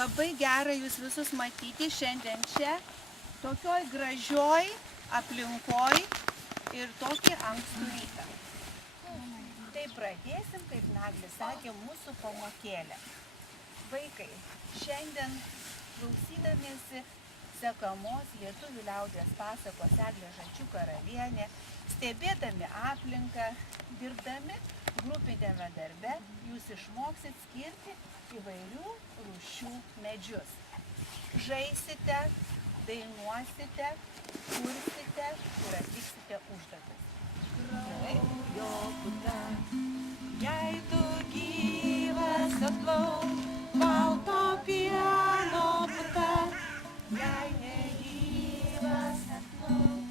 Labai gera jūs visus matyti šiandien čia, tokioj gražioj aplinkoj ir tokį ankstų rytą. Tai pradėsim, kaip Naglis sakė, mūsų pamokėlę. Vaikai, šiandien klausydamiesi sekamos lietuvių liaudies pasakos Eglė Žalčių karalienė, stebėdami aplinką, dirbdami grupiniame darbe, jūs išmoksit skirti įvairių rūšių medžius. Žaisite, dainuosite, kursite ir atliksite užduotis. Kraujo puta, jei tu gyvas atplauk, balto pieno puta, jei negyvas atplauk,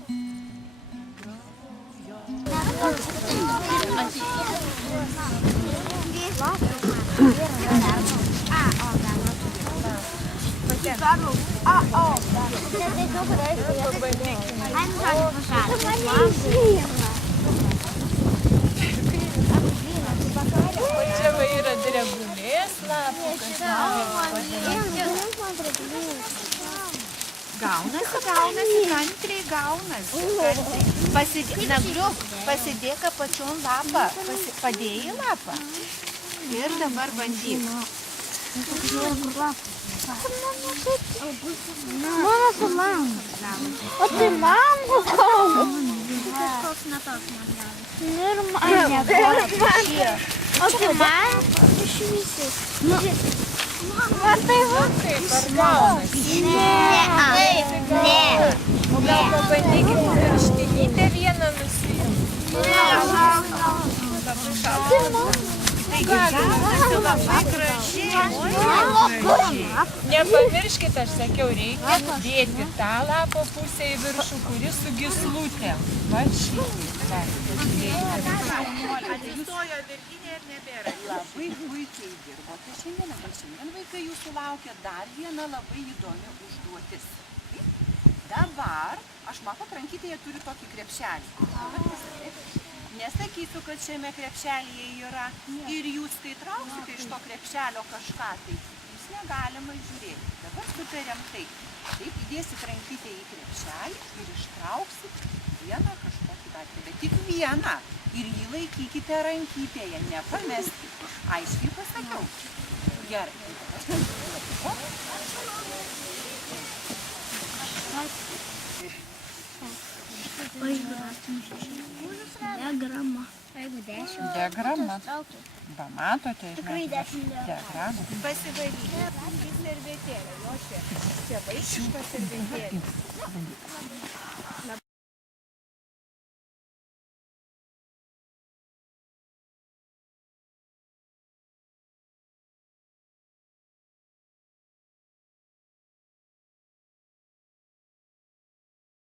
Čia va yra drebulės lapukas. Gaunasi, kantriai gaunasi. Nagliuk, pasidėk apačion lapą, padėjai lapą. Ir dabar bandyk. Mano su mango. O tai mango gauna. Kažkoks netoks man gauna. O tai mango iš visi. Ar tai va? Kaip, ar gaunasi? Ne. O gal pabandykit pirštinytę vieną nusiimti? Gaunasi labai gražiai. Nepamirškit, aš sakiau, reikia dėti tą lapo pusę į viršų, kuri su gyslutėm. Va šitą. Atsistojo Virginija ir nebėra. Labai puikiai dirbote šiandien, bet šiandien vaikai jūsų laukia dar viena labai įdomi užduotis. Dabar, aš matot, rankytėje turiu tokį krepšelį. Nesakysiu, kad šiame krepšelėje yra ir jūs, kai trauksite iš to krepšelio kažką, tai jūs negalima žiūrėti. Dabar sutariam taip. Taip, įdėsit rankytę į krepšelį ir ištrauksit vieną kažkokį daiktą. Bet tik vieną. Ir jį laikykite rankytėje, nepameskit. Aiškiai pasakiau. Gerai. Diagrama. Jeigu 10. Diagrama. Va, matote, Tikrai 10 diagramą. Pasivalykite. Į servetėlę. Jo čia vaikiška servetėlė.